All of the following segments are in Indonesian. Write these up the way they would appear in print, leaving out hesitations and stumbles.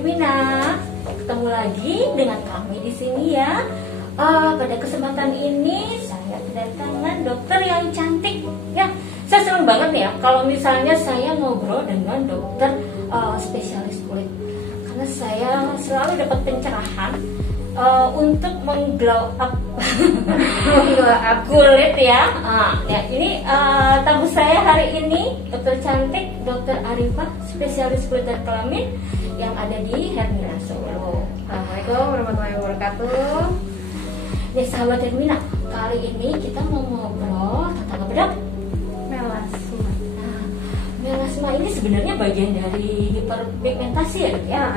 Hermina, ketemu lagi dengan kami di sini ya. Pada kesempatan ini saya kedatangan dokter yang cantik ya. Saya senang banget ya kalau misalnya saya ngobrol dengan dokter spesialis kulit, karena saya selalu dapat pencerahan untuk mengglow up kulit ya. Ya ini tamu saya hari ini dokter cantik, dokter Arifah, spesialis kulit dan kelamin yang ada di Hermina Solo. Assalamualaikum warahmatullahi wabarakatuh. Nih sahabat Hermina, kali ini kita mau ngobrol tentang apa dok? Melasma. Nah, melasma ini sebenarnya bagian dari hiperpigmentasi ya dok ya?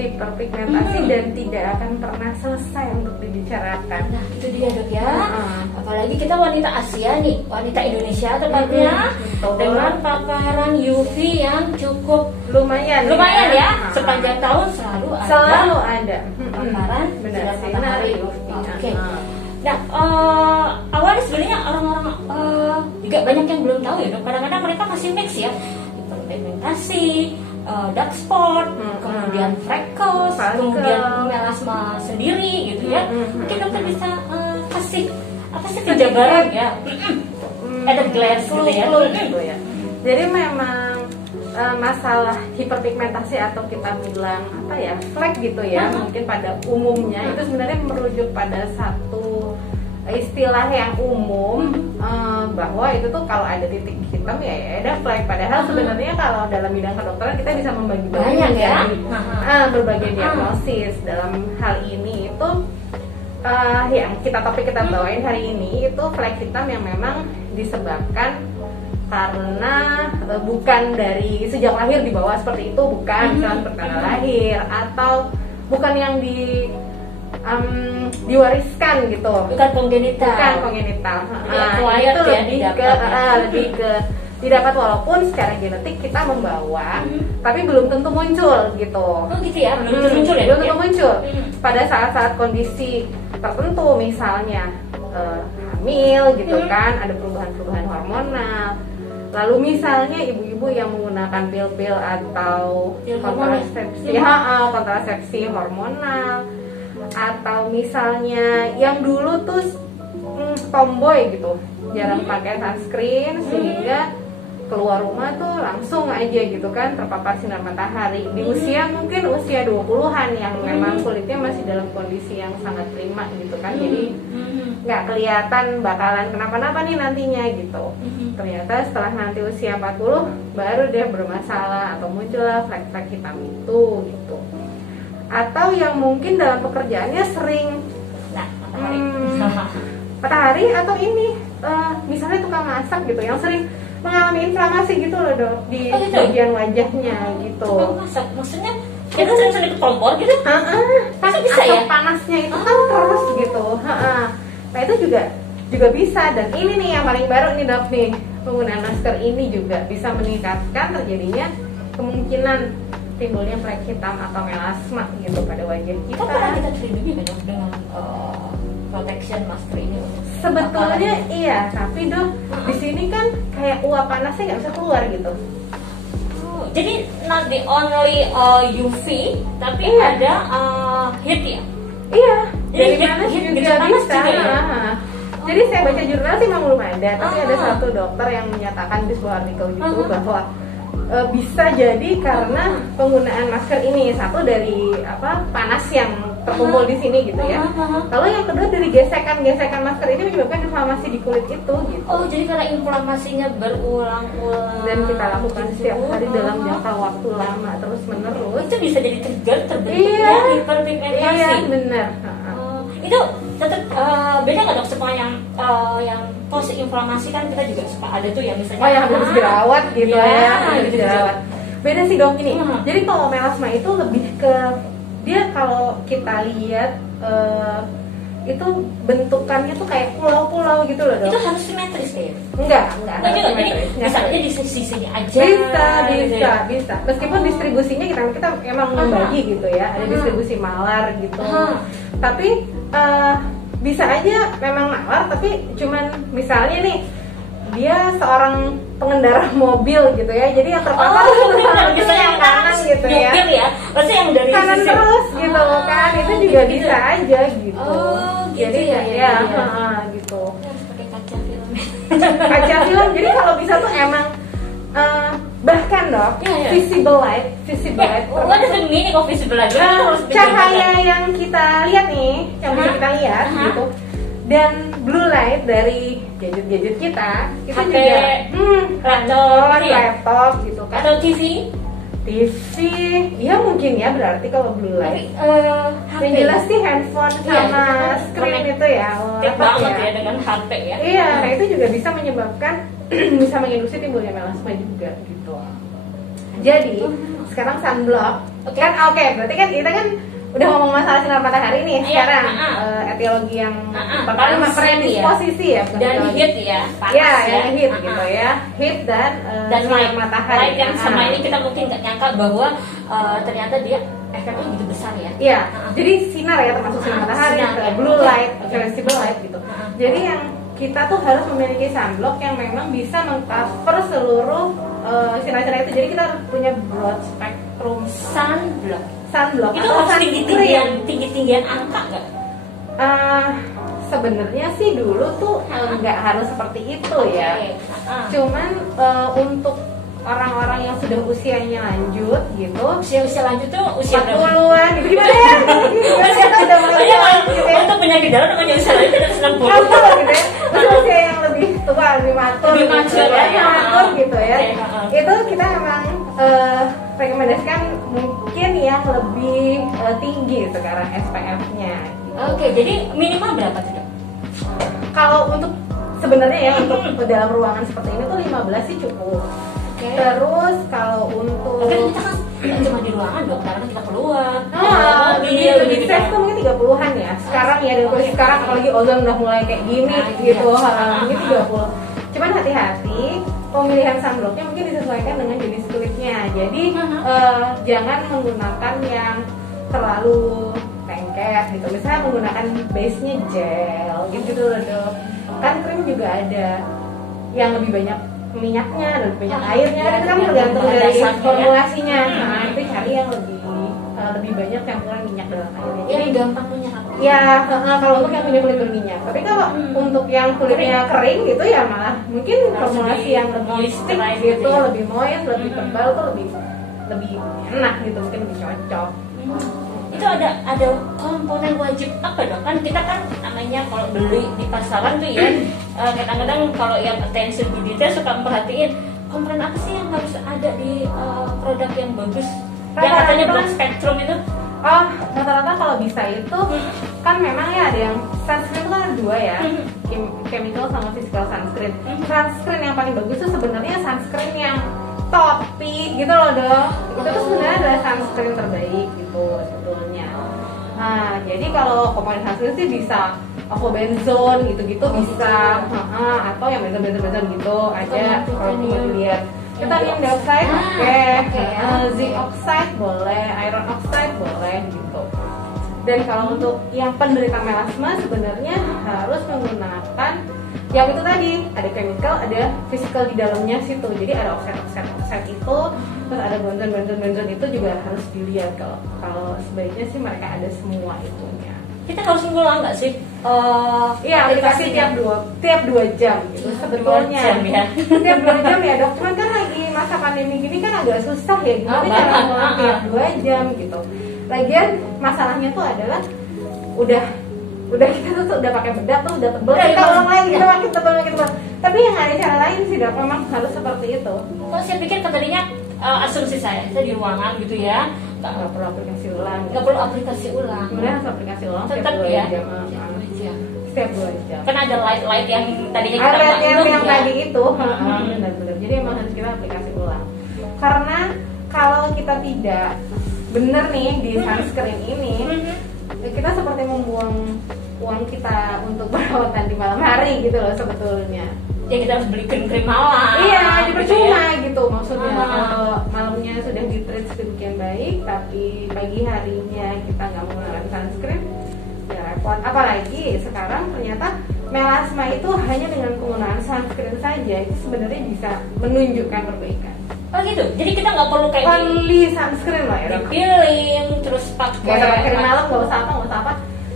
Hiperpigmentasi dan tidak akan pernah selesai untuk dibicarakan. Nah itu dia dok ya. Apalagi kita wanita Asia nih, wanita Indonesia tepatnya, dengan paparan UV yang cukup lumayan ya. Sepanjang tahun selalu ada paparan sinar matahari UV. Oke. Nah, awalnya sebenarnya orang-orang juga banyak yang belum tahu ya dok. Kadang-kadang mereka masih mix ya, hiperpigmentasi, dark spot, kemudian freckles, kemudian melasma sendiri gitu ya. Mungkin dokter bisa kasih apa sih penjabaran ya? Ada glance gitu ya. Jadi memang masalah hiperpigmentasi atau kita bilang apa ya, flek gitu ya, mungkin pada umumnya itu sebenarnya merujuk pada satu istilah yang umum, bahwa itu tuh kalau ada titik hitam ya ada flek. Padahal sebenarnya kalau dalam bidang kedokteran kita bisa membagi banyak ya, berbagai diagnosis. Dalam hal ini itu yang topik kita bawain hari ini itu flek hitam yang memang disebabkan karena bukan dari sejak lahir di bawah seperti itu, bukan misalnya pertanda lahir, atau bukan yang diwariskan gitu, bukan kongenital. Itu lebih ke didapat, walaupun secara genetik kita membawa, tapi belum tentu muncul gitu. Oh gitu ya, belum tentu muncul pada saat-saat kondisi tertentu, misalnya hamil gitu kan, ada perubahan hormonal. Lalu misalnya ibu-ibu yang menggunakan pil-pil atau kontrasepsi hormonal, atau misalnya yang dulu tuh tomboy gitu, jarang pakai sunscreen sehingga keluar rumah tuh langsung aja gitu kan terpapar sinar matahari di usia mungkin usia 20-an yang memang kulitnya masih dalam kondisi yang sangat prima gitu kan, jadi nggak kelihatan bakalan kenapa-napa nih nantinya gitu. Ternyata setelah nanti usia 40 baru dia bermasalah atau muncullah flek-flek hitam itu gitu. Atau yang mungkin dalam pekerjaannya sering matahari atau ini misalnya tukang masak gitu yang sering mengalami inflamasi gitu loh dok di bagian wajahnya gitu. Tukang masak maksudnya kita sering kompor gitu? Masa bisa ya? Panasnya itu kan terus gitu. Nah itu juga bisa, dan ini nih yang paling baru nih dok nih, penggunaan masker ini juga bisa meningkatkan terjadinya kemungkinan timbulnya flek hitam atau melasma gitu pada wajah kita. Pernah kita terlindungi kan dok dengan protection masker ini? Sebetulnya iya, tapi dok di sini kan kayak uap panasnya nggak bisa keluar gitu. Jadi not the only UV, tapi ada heat ya? Iya. Jadi dari mana heat juga bisa. Ya? Jadi saya baca jurnal sih memang belum ada, tapi ada satu dokter yang menyatakan di sebuah artikel gitu bahwa bisa jadi karena penggunaan masker ini, satu dari panas yang terkumpul di sini gitu ya. Lalu yang kedua dari gesekan masker ini menyebabkan inflamasi di kulit itu gitu. Oh jadi karena inflamasinya berulang-ulang dan kita lakukan setiap hari dalam jangka waktu lama terus menerus, itu bisa jadi trigger terbentuknya hiperpigmentasi. Iya benar. Itu tetap beda nggak dok sama yang post inflamasi kan kita juga suka ada tuh yang misalnya yang harus jerawat gitu gitu. Jerawat. Beda sih dok ini. Jadi kalau melasma itu lebih ke dia, kalau kita lihat itu bentukannya tuh kayak pulau-pulau gitu loh dok. Itu harus simetris ya? Enggak juga. Jadi bisa aja di sisi aja. Bisa. Meskipun distribusinya kita emang membagi gitu ya. Ada distribusi malar gitu. Tapi bisa aja memang nalar, tapi cuman misalnya nih dia seorang pengendara mobil gitu ya, jadi yang terpapar bisa yang kanan gitu ya, pasti yang dari kanan sisi terus gitu kan, itu juga bisa aja gitu. Jadi ya gitu. Pakai kaca film. Kaca film, jadi kalau bisa tuh emang bahkan dok, visible light. What does it mean kok visible light? Cahaya yang kita lihat nih, yang bisa kita lihat gitu, dan blue light dari gadget kita, kita juga laptop gitu kan, atau TV, ya mungkin ya, berarti kalau blue light yang jelas sih handphone sama screen itu ya, banget ya dengan HP ya. Iya, nah itu juga bisa menyebabkan bisa menginduksi timbulnya melasma juga gitu. Jadi sekarang sunblock kan berarti kan kita kan udah ngomong masalah sinar matahari nih sekarang, etiologi yang pertama predisposisi ya, dan heat ya, panas ya, heat gitu ya, heat dan sinar matahari yang sama ini kita mungkin nggak nyangka bahwa ternyata dia efeknya gitu besar ya. Iya, jadi sinar ya, termasuk sinar matahari, blue light, visible light gitu. Jadi yang kita tuh harus memiliki sunblock yang memang bisa mengcover seluruh sinar-sinar itu. Jadi kita harus punya broad spectrum sunblock itu harus tinggi-tinggian angka nggak? Sebenarnya sih dulu tuh nggak harus seperti itu ya. Cuman untuk orang-orang yang sudah usianya lanjut gitu, usia lanjut tuh usia 40-an gitu, gimana ya? Untuk penyakit dalam namanya usia lanjut dari 60 gitu ya. Terus usia yang lebih tua, lebih matur gitu ya. Itu kita memang rekomendasikan mungkin yang lebih tinggi sekarang SPF-nya. Oke, jadi minimal berapa tuh? Kalau untuk sebenarnya ya untuk dalam ruangan seperti ini tuh 15 sih cukup. Terus kalau untuk kita kan cuma di ruangan dong, karena kita keluar. Lebih safe tuh mungkin 30-an ya. Sekarang ya, dan kondisi sekarang apalagi ozon udah mulai kayak gini gitu, mungkin 30. Cuman hati-hati, pemilihan sunblocknya mungkin disesuaikan dengan jenis kulitnya. Jadi jangan menggunakan yang terlalu lengket gitu. Misalnya menggunakan base-nya gel gitu loh dok. Kan krim juga ada yang lebih banyak minyaknya dan banyak airnya, itu kan tergantung dari formulasinya. Nah itu cari yang lebih banyak campuran minyak dalam airnya. Jadi gampang menyerap. Ya kalau untuk yang punya kulit berminyak. Tapi kalau untuk yang kulitnya kering gitu ya malah mungkin formulasi yang lebih stick gitu, lebih moist, lebih tebal tuh lebih enak gitu, mungkin lebih cocok. Itu ada komponen wajib apa dong? Kan kita kan namanya kalau beli di pasaran tuh ya, kadang-kadang kalau yang attention to detail suka memperhatiin komponen apa sih yang harus ada di produk yang bagus, yang katanya broad spectrum itu. Rata-rata kalau bisa itu kan memang ya ada yang sunscreen itu kan ada dua ya, chemical sama physical sunscreen. Sunscreen yang paling bagus itu sebenarnya sunscreen yang topi gitu loh dok. Itu tuh sebenarnya adalah sunscreen terbaik gitu sebetulnya. Nah jadi kalau komponen sunscreen sih bisa avobenzone gitu-gitu bisa, atau yang benzone gitu aja kalau mau dilihat. Titanium dioxide zinc oxide boleh, iron oxide boleh gitu. Dan kalau untuk yang penderita melasma sebenarnya harus menggunakan yang itu tadi, ada chemical, ada physical di dalamnya situ. Jadi ada oxide itu, terus ada benzone itu juga harus dilihat. Kalau sebaiknya sih mereka ada semua itunya. Kita harus ngulang nggak sih? Iya, aplikasi tiap 2 jam gitu sebetulnya. Tiap 2 jam ya dok. Cuman kan lagi masa pandemi gini kan agak susah ya. Gimana cara ngulang tiap 2 jam gitu. Lagian masalahnya tuh adalah udah kita tuh udah pakai bedak tuh udah tebel, kita ulang lagi kita makin tebel. Tapi yang ada cara lain sih dok, memang harus seperti itu. Kalau saya pikir tadinya asumsi saya di ruangan gitu ya, nggak perlu aplikasi ulang. Sebenarnya harus aplikasi ulang tetap ya. Setiap 2 jam. Kan ada light yang tadinya kita yang tadi itu, benar-benar. Jadi emang harus kita aplikasi ulang. Karena kalau kita tidak benar nih di sunscreen ini, kita seperti membuang uang kita untuk perawatan di malam hari gitu loh sebetulnya. Ya kita harus beli krim malam. Iya, percuma gitu maksudnya. Kalau malamnya sudah di-treat sedemikian baik, tapi pagi harinya kita nggak menggunakan sunscreen, ya repot. Apalagi sekarang ternyata melasma itu hanya dengan penggunaan sunscreen saja itu sebenarnya bisa menunjukkan perbaikan. Oh gitu, jadi kita nggak perlu kayak only sunscreen lah ya, dipiling terus pakai krim malam, nggak usah apa,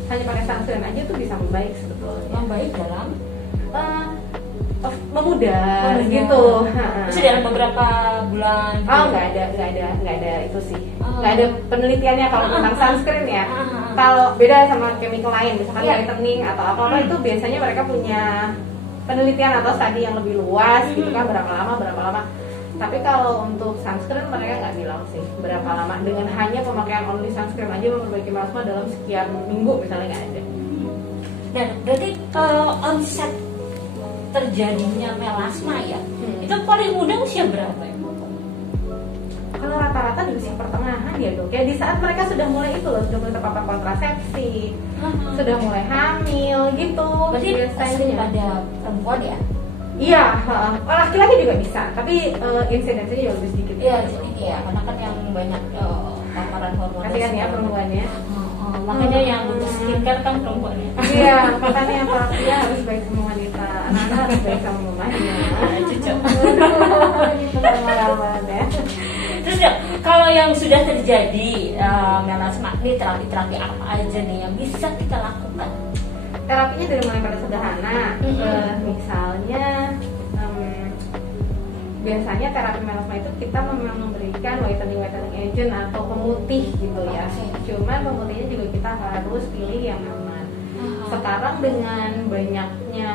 hanya pakai sunscreen aja tuh bisa membaik sebetulnya. Membaik dalam memudar gitu. Terus dalam beberapa bulan. Oh nggak ada itu sih. Nggak ada penelitiannya kalau tentang sunscreen ya. Kalau beda sama chemical lain, misalkan whitening atau apa itu biasanya mereka punya penelitian atau studi yang lebih luas gitu kan, berapa lama. Tapi kalau untuk sunscreen mereka nggak bilang sih berapa lama, dengan hanya pemakaian only sunscreen aja memperbaiki melasma dalam sekian minggu misalnya nggak ada. Dan berarti onset terjadinya melasma ya, itu paling muda usia berapa ya? Kalau rata-rata di usia pertengahan ya dok, ya di saat mereka sudah mulai itu loh, sudah mulai terpapar kontrasepsi, sudah mulai hamil gitu. Berarti biasanya pada perempuan ya? Iya, laki-laki juga bisa, tapi insidensinya juga lebih sedikit. Iya, ya, karena kan yang banyak paparan hormon. Kasihan ya perempuannya. Makanya yang butuh skincare kan perempuannya. Iya, makanya para pria harus baik sama wanita, anak-anak harus baik sama mamanya. Cocok. Gitu lama-lama ya. Terus ya, kalau yang sudah terjadi melasma, ini terapi-terapi apa aja nih yang bisa kita lakukan? Terapinya dari mulai pada sederhana, misalnya biasanya terapi melasma itu kita memang memberikan whitening agent atau pemutih gitu ya. Cuman pemutihnya juga kita harus pilih yang aman. Sekarang dengan banyaknya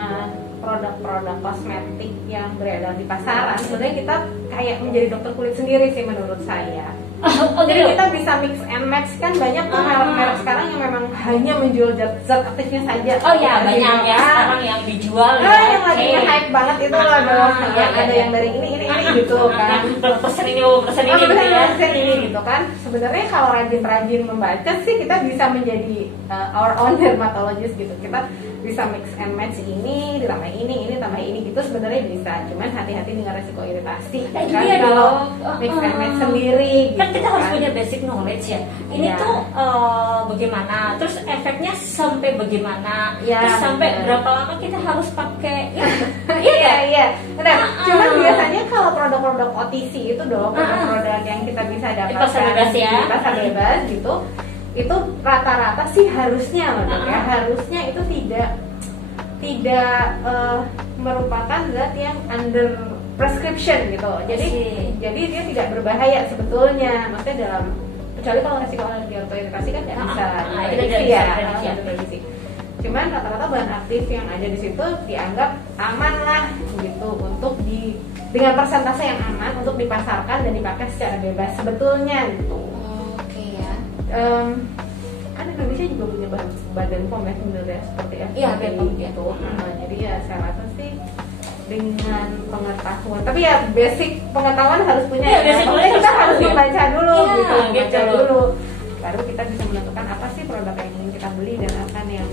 produk-produk kosmetik yang beredar di pasaran, sebenarnya kita kayak menjadi dokter kulit sendiri sih menurut saya. Jadi kita bisa mix and match, kan banyak tuh merek-merek sekarang yang memang hanya menjual zat aktifnya saja. Oh ya, banyak ya sekarang yang dijual yang lagi hype banget itu loh dong. Ada yang dari ini gitu kan. Persen ini gitu kan. Sebenarnya kalau rajin-rajin membaca sih kita bisa menjadi our own dermatologist gitu. Kita bisa mix and match ini, ditambah ini tambah ini gitu, sebenarnya bisa. Cuman hati-hati dengan resiko iritasi. Kan kalau mix and match sendiri gitu. Kan kita harus punya basic knowledge ya. Ini tuh bagaimana, terus efeknya sampai bagaimana, terus sampai berapa lama kita harus pakai. Iya. Benar. Cuman biasanya kalau produk-produk OTC itu dong, produk-produk yang kita bisa dapatkan di pasar bebas gitu, itu rata-rata sih harusnya loh dok ya, harusnya itu tidak merupakan zat yang under prescription gitu. Jadi dia tidak berbahaya sebetulnya. Maksudnya dalam, kecuali kalau resiko alergi atau iritasi kan nggak bisa diprediksi. Cuman rata-rata bahan aktif yang ada di situ dianggap aman lah gitu untuk dengan persentase yang aman untuk dipasarkan dan dipakai secara bebas sebetulnya gitu. Kan Indonesia juga punya badan POM ya sebenarnya seperti FDA gitu. Jadi ya saya rasa sih dengan pengetahuan, tapi ya basic pengetahuan harus punya. Kita harus membaca dulu gitu, baru kita bisa menentukan apa sih produk yang ingin kita beli dan akan yang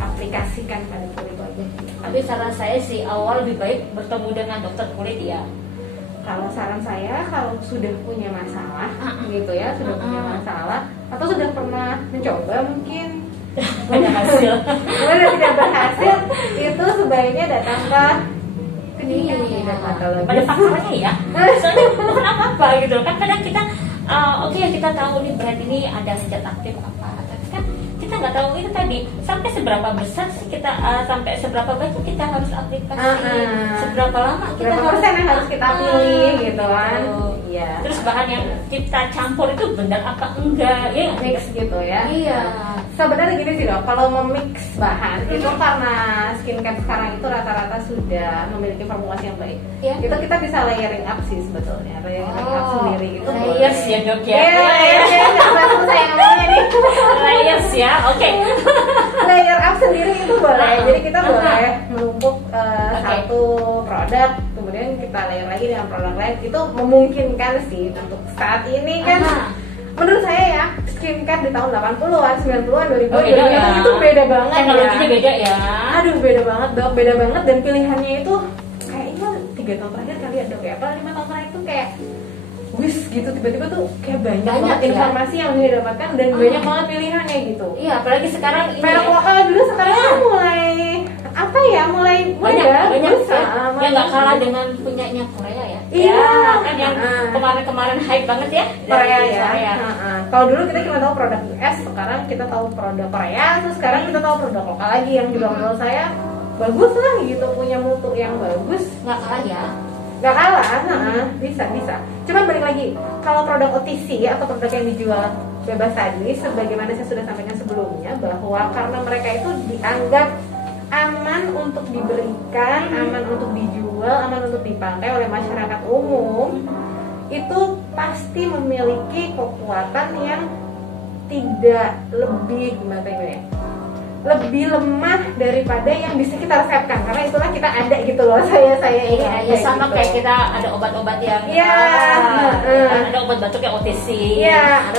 aplikasikan pada kulit wajah. Tapi saran saya sih awal lebih baik bertemu dengan dokter kulit ya. Kalau saran saya, kalau sudah punya masalah gitu ya, sudah punya masalah atau sudah pernah mencoba mungkin tidak berhasil, tidak berhasil, itu sebaiknya datang ke klinik dermatologis. Pada faktanya ya, soalnya bukan apa-apa gitu kan. Kadang kita kita tahu nih brand ini ada zat aktif apa, tapi kan kita nggak tahu itu tadi sampai seberapa besar sih kita, sampai seberapa banyak kita harus aplikasi, seberapa lama kita harus kita pilih gitu kan. Iya. Terus bahan yang kita campur itu benar apa enggak ya, mix gitu ya. Iya. Sebenarnya gini sih dok, kalau memix bahan itu karena skincare sekarang itu rata-rata sudah memiliki formulasi yang baik. Itu kita bisa layering up sih sebetulnya, layering up sendiri itu layers ya dok ya. Layers saya ngomongnya nih. Layers ya, oke. Layer up sendiri itu boleh. Jadi kita boleh menumpuk satu produk, kemudian kita layer lagi dengan produk lain. Itu memungkinkan sih untuk saat ini kan. Menurut saya ya, skincare di tahun 80-an, 90-an, 2000-an itu beda banget. Teknologinya beda ya. Aduh, beda banget dok, beda banget. Dan pilihannya itu kayaknya 3 tahun terakhir kali ya dok ya, atau 5 tahun terakhir tuh kayak gitu, tiba-tiba tuh kayak banyak banget informasi yang didapatkan dan banyak banget pilihannya gitu. Iya, apalagi sekarang ini merek lokal dulu sekarang mulai banyak bisa, ya nggak kalah dengan punyanya Korea ya. Iya kan yang kemarin hype banget ya Korea ya. Kalau dulu kita cuma tahu produk US, sekarang kita tahu produk Korea, terus sekarang kita tahu produk lokal lagi yang juga menurut saya bagus lah gitu, punya mutu yang bagus. Nggak kalah ya. Nggak kalah, bisa. Cuman balik lagi, kalau produk OTC atau produk yang dijual bebas tadi, sebagaimana saya sudah sampaikan sebelumnya, bahwa karena mereka itu dianggap aman untuk diberikan, aman untuk dijual, aman untuk dipakai oleh masyarakat umum, itu pasti memiliki kekuatan yang tidak lebih lemah daripada yang bisa kita resepkan, karena itulah kita ada gitu loh. Saya ini ya sama gitu. Kayak kita ada obat-obat yang ada obat batuk yang OTC,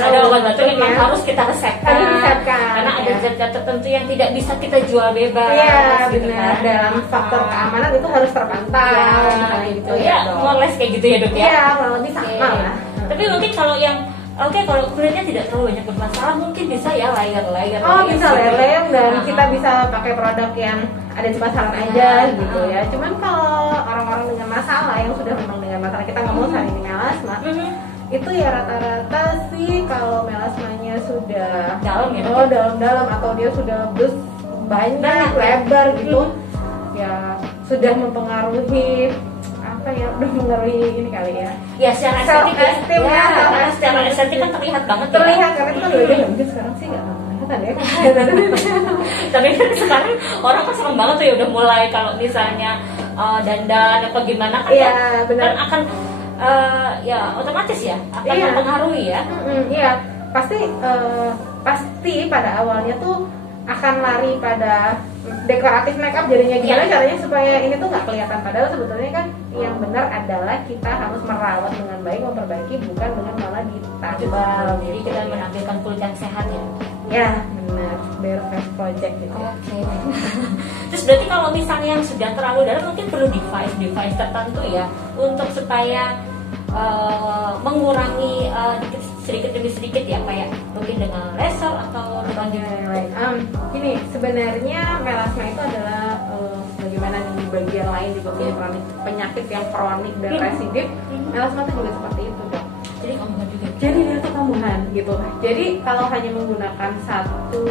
ada obat batuk yang harus kita resepkan, karena ada zat-zat tertentu yang tidak bisa kita jual bebas. Gitu kan. Dalam faktor keamanan itu harus terpantau, gitu ya. Moles kayak gitu ya dok ya. Iya, kurang lebih sama lah. Tapi mungkin kalau yang kalau kulitnya tidak terlalu banyak bermasalah, mungkin bisa ya layer. Bisa layer dan kita bisa pakai produk yang ada pemasaran aja gitu ya. Cuman kalau orang-orang dengan masalah yang sudah memang dengan masalah, kita ngomong saat ini melasma, itu ya rata-rata sih kalau melasmanya sudah dalam ya. Dalam atau dia sudah banyak lebar gitu, ya sudah mempengaruhi udah mengaruhi ini kali ya. Ya secara estetik karena secara estetik kan terlihat banget. Karena itu kan udah mungkin sekarang sih nggak kelihatan ya. Tapi kan sekarang orang kan seneng banget tuh ya, udah mulai kalau misalnya dandan apa gimana kan kan akan otomatis ya akan mempengaruhi ya. Iya pasti pada awalnya tuh akan lari pada dekoratif makeup, jadinya gimana caranya supaya ini tuh nggak kelihatan, padahal sebetulnya kan yang benar adalah kita harus merawat dengan baik, memperbaiki, bukan dengan malah ditambal. Jadi kita menampilkan kulit yang sehat ya. Ya benar, Bare Face Project gitu. Terus berarti kalau misalnya yang sudah terlalu dalam mungkin perlu device tertentu ya untuk supaya mengurangi sedikit demi sedikit ya, kayak mungkin dengan laser atau dengan lain. Gini, sebenarnya melasma itu adalah bagaimana di bagian lain juga punya penyakit yang kronik dan residif. Melasma itu juga seperti itu dok. Jadi kambuhan juga. Jadi dia tuh kambuhan gitu. Jadi kalau hanya menggunakan satu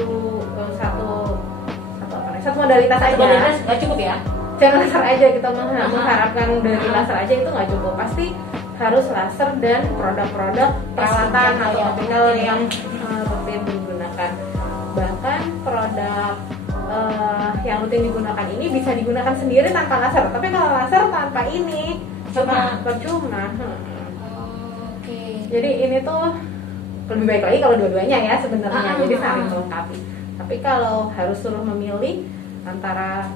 modalitas aja, nggak cukup ya. Jangan laser aja, kita mengharapkan dari laser aja itu nggak cukup. Pasti harus laser dan produk-produk perawatan atau topikal yang rutin digunakan. Bahkan produk yang rutin digunakan ini bisa digunakan sendiri tanpa laser. Tapi kalau laser tanpa ini cuma percuma. Jadi ini tuh lebih baik lagi kalau dua-duanya ya sebenarnya. Jadi saling melengkapi. Tapi kalau harus suruh memilih antara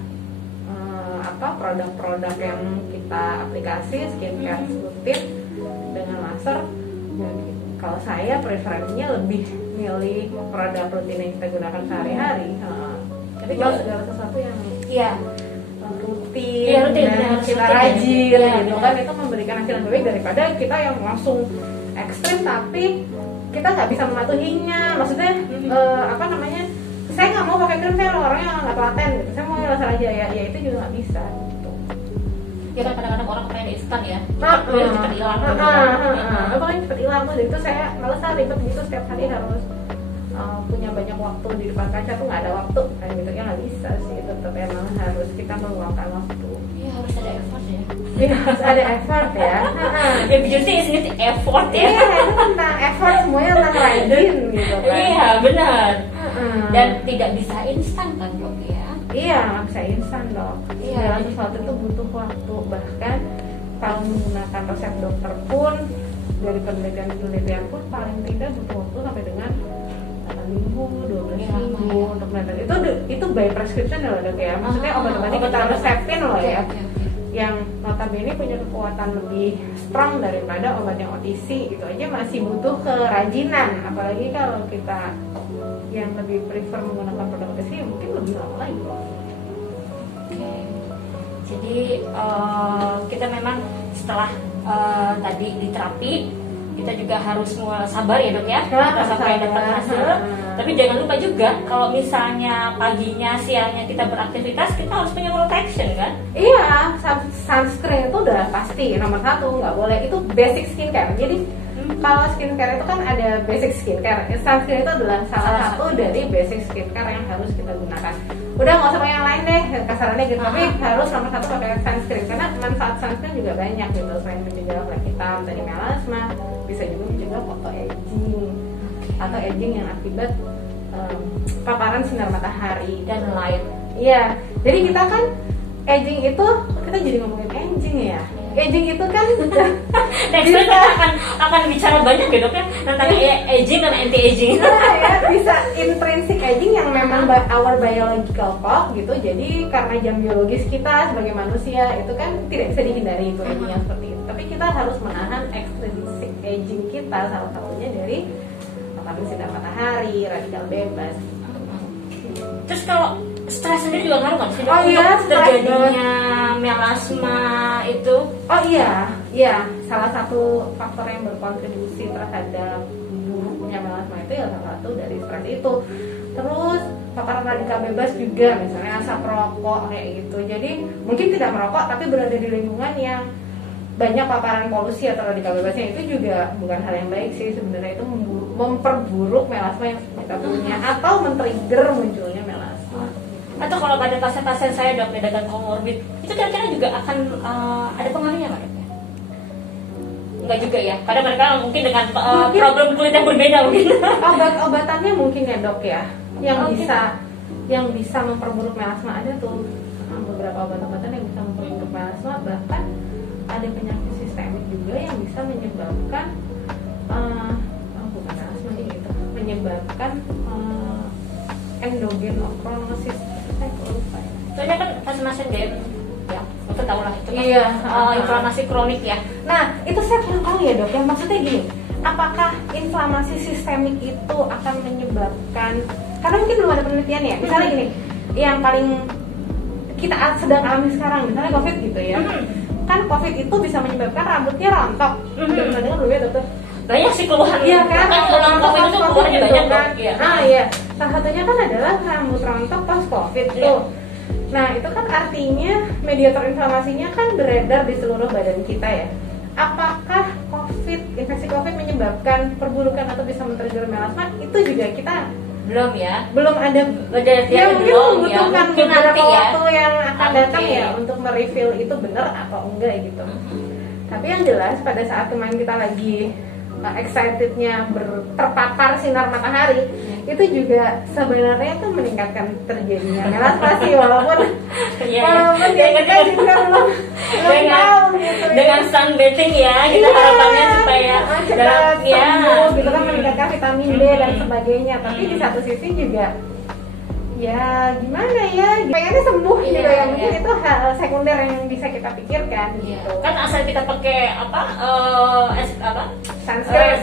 produk-produk yang kita aplikasi skincare rutin dengan laser, kalau saya preferensinya lebih milih produk rutin yang kita gunakan sehari-hari. Tapi kalau segala sesuatu yang rutin dan kita rajin gitu kan, itu memberikan hasil yang baik daripada kita yang langsung ekstrim tapi kita nggak bisa mematuhinya. Maksudnya saya nggak mau pakai krim, saya orangnya nggak telaten gitu, saya mau laser aja ya itu juga nggak bisa gitu. Ya kan kadang-kadang orang pengen instan ya, cepet hilang pokoknya cepet hilang tuh. Jadi itu saya malas ribet gitu, setiap hari harus punya banyak waktu di depan kaca tuh nggak ada waktu kan gitu ya, nggak bisa sih. Tetap emang harus kita meluangkan waktu. Iya, harus ada effort ya. Iya, harus ada effort ya. Ya beauty is need effort ya. Iya, itu tentang effort, semuanya tentang rajin gitu kan. Iya benar. Dan tidak bisa instan kan dok ya. Iya, nggak bisa instan dok. Dalam sesuatu itu butuh waktu. Bahkan kalau menggunakan resep dokter pun, dari penelitian pun paling tidak butuh waktu sampai dengan 8 minggu, 12 minggu untuk melihat. Itu by prescription loh dok ya. Maksudnya obat-obatnya kita resepin loh ya. Yang notabene punya kekuatan lebih strong daripada obat yang OTC, itu aja masih butuh kerajinan. Apalagi kalau kita yang lebih prefer menggunakan produk OTC, mungkin lebih lama lagi loh. Jadi kita memang setelah tadi di terapi, kita juga harus sabar ya dok ya, sampai dapat hasil. Tapi jangan lupa juga kalau misalnya paginya, siangnya kita beraktivitas, kita harus punya protection kan. pasti nomor 1 nggak boleh itu basic skincare. Jadi kalau skincare itu kan ada basic skincare, sunscreen itu adalah salah satu dari basic skincare yang harus kita gunakan. Udah nggak usah pakai yang lain deh kasarannya gitu, tapi harus nomor 1 pakai sunscreen karena manfaat sunscreen juga banyak gitu. Selain mencegah flek hitam, tadi melasma, bisa juga mencegah photo aging atau aging yang akibat paparan sinar matahari dan lain. Iya, jadi kita kan aging itu, kita jadi ngomongin aging ya. Aging itu kan next kita akan bicara banyak ya dok ya tentang aging dan anti aging. Nah ya, bisa intrinsic aging yang memang our biological clock gitu. Jadi karena jam biologis kita sebagai manusia itu kan tidak bisa dihindari itu aging yang seperti itu. Tapi kita harus menahan extrinsic aging kita, salah satunya dari paparan sinar matahari, radikal bebas. Terus kalau stres sendiri juga ngaruh kan sih? Oh iya, terjadinya melasma itu. Oh iya, salah satu faktor yang berkontribusi terhadap buruknya melasma itu ya salah satu dari stres itu. Terus paparan radikal bebas juga, misalnya asap rokok kayak gitu. Jadi mungkin tidak merokok tapi berada di lingkungan yang banyak paparan polusi atau radikal bebasnya, itu juga bukan hal yang baik sih sebenarnya. Itu memperburuk melasma yang kita punya atau men-trigger munculnya melasma. Atau kalau pada pasien-pasien saya dok dengan komorbid itu kira-kira juga akan ada pengaruhnya nggak? Enggak juga ya, kadang mereka mungkin dengan problem kulit yang berbeda mungkin. Obat-obatannya mungkin ya dok ya, yang bisa memperburuk melasma ada tuh beberapa obat-obatan yang bisa memperburuk melasma, bahkan ada penyakit sistemik juga yang bisa menyebabkan bukan melasma gitu, menyebabkan endogen ochronosis. Soalnya kan pasien-pasien dia ya, kita tahu lah itu kan iya, inflamasi kronik ya. Nah, itu saya kurang tahu ya dok. Yang maksudnya gini, apakah inflamasi sistemik itu akan menyebabkan? Karena mungkin belum ada penelitian ya. Misalnya gini, yang paling kita sedang alami sekarang, misalnya COVID gitu ya. Kan COVID itu bisa menyebabkan rambutnya rontok. Udah pernah dengar belum ya dokter? Banyak sih keluhan. Iya kan, orang COVID itu keluhannya gitu, banyak kan. Iya. Iya. Salah satunya kan adalah rambut rontok pas COVID tuh. Nah, itu kan artinya mediator inflamasinya kan beredar di seluruh badan kita ya. Apakah infeksi COVID menyebabkan perburukan atau bisa men-trigger melasma? Itu juga kita belum ya. Belum ada ya, mungkin membutuhkan beberapa waktu yang akan datang ya untuk mereveal itu benar atau enggak gitu. Tapi yang jelas pada saat kemarin kita lagi excitednya terpapar sinar matahari, itu juga sebenarnya tuh meningkatkan terjadinya melasma sih, walaupun kita juga belum tahu gitu dengan sunbathing ya, kita harapannya supaya dalam gitu kan, meningkatkan vitamin D dan sebagainya. Tapi di satu sisi juga ya gimana ya, pengennya sembuh gitu ya, mungkin itu hal sekunder yang bisa kita pikirkan gitu. Kan asal kita pakai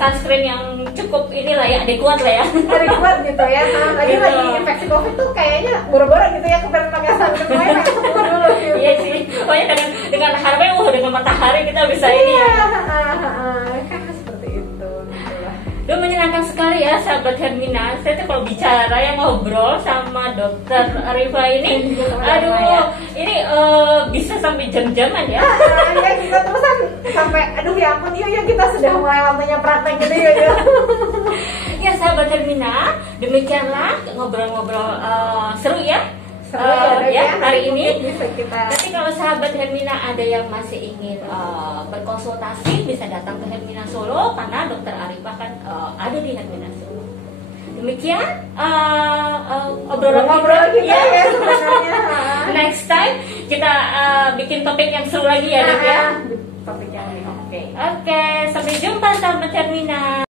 sunscreen yang cukup inilah ya, adekuat lah ya. Adekuat gitu ya. Lagi infeksi COVID tuh kayaknya boro-boro gitu ya, kemudian pakai sunscreen pakai sembuh dulu gitu. Iya sih. Pokoknya dengan harapannya dengan matahari kita bisa ini ya. Kan seperti itu gitu lah. Duh, menyenangkan sekali ya sahabat Hermina. Saya tuh kalau bicara ya, ngobrol sama dokter Arifa ini, aduh, ini bisa sampai jam-jaman ya. Ya kita terusan sampai, aduh ya ampun, yuk kita sudah mulai waktunya praktek gitu ya. Ya sahabat Hermina, demikianlah ngobrol-ngobrol seru ya. Ya hari ini. Tapi kalau sahabat Hermina ada yang masih ingin berkonsultasi, bisa datang ke Hermina Solo karena dokter Arifa kan ada di Hermina Solo. Demikian obrolan kita ya sebenarnya. Next time kita bikin topik yang seru lagi ya dok ya. Topik yang oke. Sampai jumpa sahabat Hermina.